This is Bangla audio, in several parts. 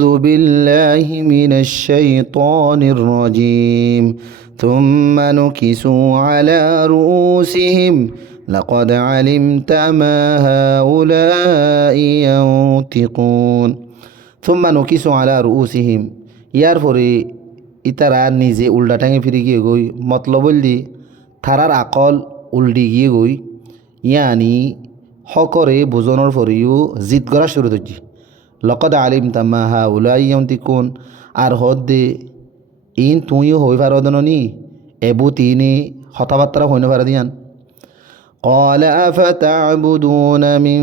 أعوذ بالله من الشيطان الرجيم ثم نكسوا على رؤوسهم لقد علمت ما هؤلاء ينطقون ثم نكسوا على رؤوسهم ইয়ার পরে ইতারা নিজে উল্টা ঠাঙে ফিরে গিয়ে গই মতলব বললি থারার আকল উল্টি গিয়ে গই ইয়ানি হকরে বুঝনের পরেও জিদ করা শুরু করছি লকদ আলিম তাম্মা হা উলাই ইয়ান্তিকুন আর হদ্দে ইন তুইও হই পারদননি এবু তিনি হতাবার্তা হইন পারে দিয়ান قال أفتعبدون من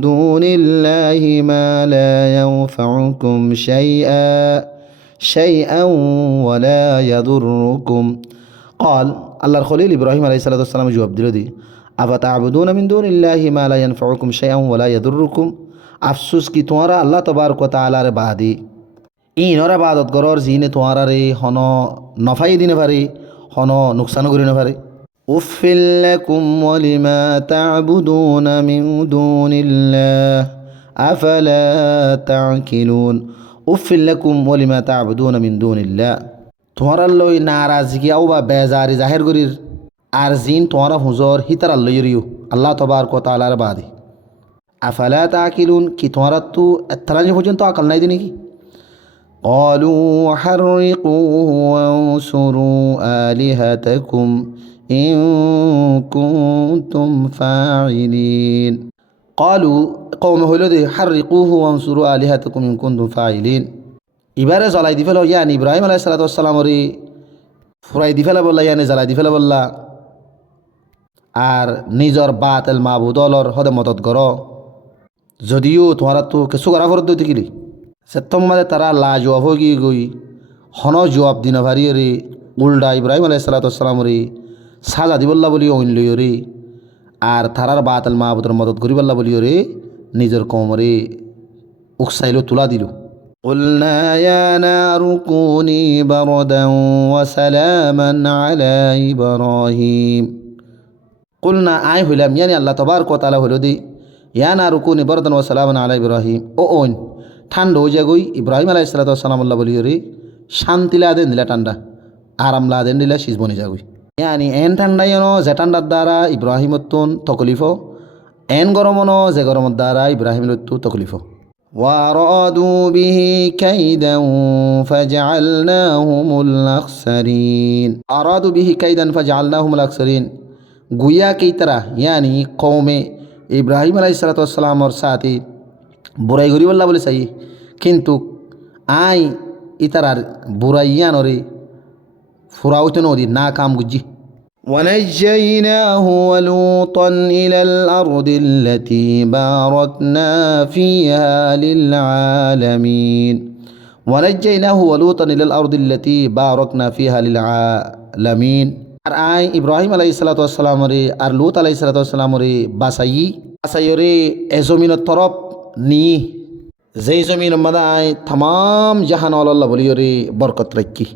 دون الله ما لا ينفعكم شيئا ولا يضركم قال الله الخليل إبراهيم عليه الصلاة والسلام جواب দিল দি أفتعبدون من دون الله ما لا ينفعكم شيئا ولا يضركم আফসুস কি তোমারা আল্লাহ তবারক ওয়া তাআলার বাদে ইনর ইবাদত করর জিনে তোমারারে হন নফাই দিনে পারে হন নুকসান করিনে পারে উফিল লাকুম ওয়া লিমা তা'বুদুনা মিন দুনিল্লাহ আফালা তা'কিলুন উফিল লাকুম ওয়া লিমা তা'বুদুনা মিন দুনিল্লাহ তোমারা লই নারাজগি আও বা বেজারি জাহির করির আর জিন তোমারা হুজুর হিতার লইরিও আল্লাহ তবারক ওয়া তাআলার বাদে আফালা তাকিলুন কি তোমারা তো এতলানি পর্যন্ত আকল নাই দিনে কি قالوا حرقوه وانصروا آلهتكم إن كنتم فاعلين قالوا قوم هلود حرقوه وانصروا آلهتكم إن كنتم فاعلين ইবারে জ্বালাই দি ফেলো ইয়ানি ইব্রাহিম আলাইহিস সালাতু ওয়াস সালাম রে ফুরাই দি ফেলা বললা ইয়ানি জ্বালাই দি ফেলা বললা আর নিজর বাতিল মাবুদলর হদে মদত করো যদিও তোমারা তো কিছু করা ফরত দইতে গেলি সেতম মাঝে তারা লা জবাব হয়ে গিয়ে গই হন জবাব দিন ভারি রে উল্টা ইব্রাহিম আলাইহিস সালাতু ওয়াস সালাম রে সাজা দিবল্লা বলি অইন লইও রে আর তারার বাতিল মাবুদর মদত করিবল্লা বলিও রে নিজের কমরে উকসাইলো তুলা দিল قلنا يا نار كوني بردا وسلاما على إبراهيم قلنا آي هلام يعني الله تبارك وتعالى هلودي يا نار كوني بردا وسلاما على إبراهيم ওন ঠান্ডা হয়ে যায় গই ইব্রাহিম আলাইহিস সালাতু ওয়াস সালাম আল্লাহ বলি রে শান্তি লা দেন দিলা ঠান্ডা আরাম লা দেন দিলা শীষ বনি যাগই yani এন ঠান্ডা ইনো যে ঠান্ডার দ্বারা ইব্রাহিমতুন তকলিফ এন গরমনো যে গরমের দ্বারা ইব্রাহিমতুন তকলিফ وأرادوا به كيدا فجعلناهم الأخسرين أرادوا به كيدا فجعلناهم الأخسرين গুয়া কি তারা ইয়ানি কৌমে ইব্রাহিম আলাইহিস সালাতু ওয়াস সালামর সাথে বুরাই করি বললা বলে চাই কিন্তু আই ইতারার বুরাইয়ানরে ফুরাউতে নদী না কাম গুজি ونجيناه ولوطا إلى الأرض التي باركنا فيها للعالمين ونجيناه ولوطا إلى الأرض التي باركنا فيها للعالمين আর আই ইব্রাহিম আলাইহিস সালাতু ওয়াস সালাম রে আর লূত আলাইহিস সালাতু ওয়াস সালাম রে বাসাইরে এ জমিনের তরফ নি যেই জমিন মধ্যে আই तमाम জাহান আল্লাহ বলিও রে বরকত রাখি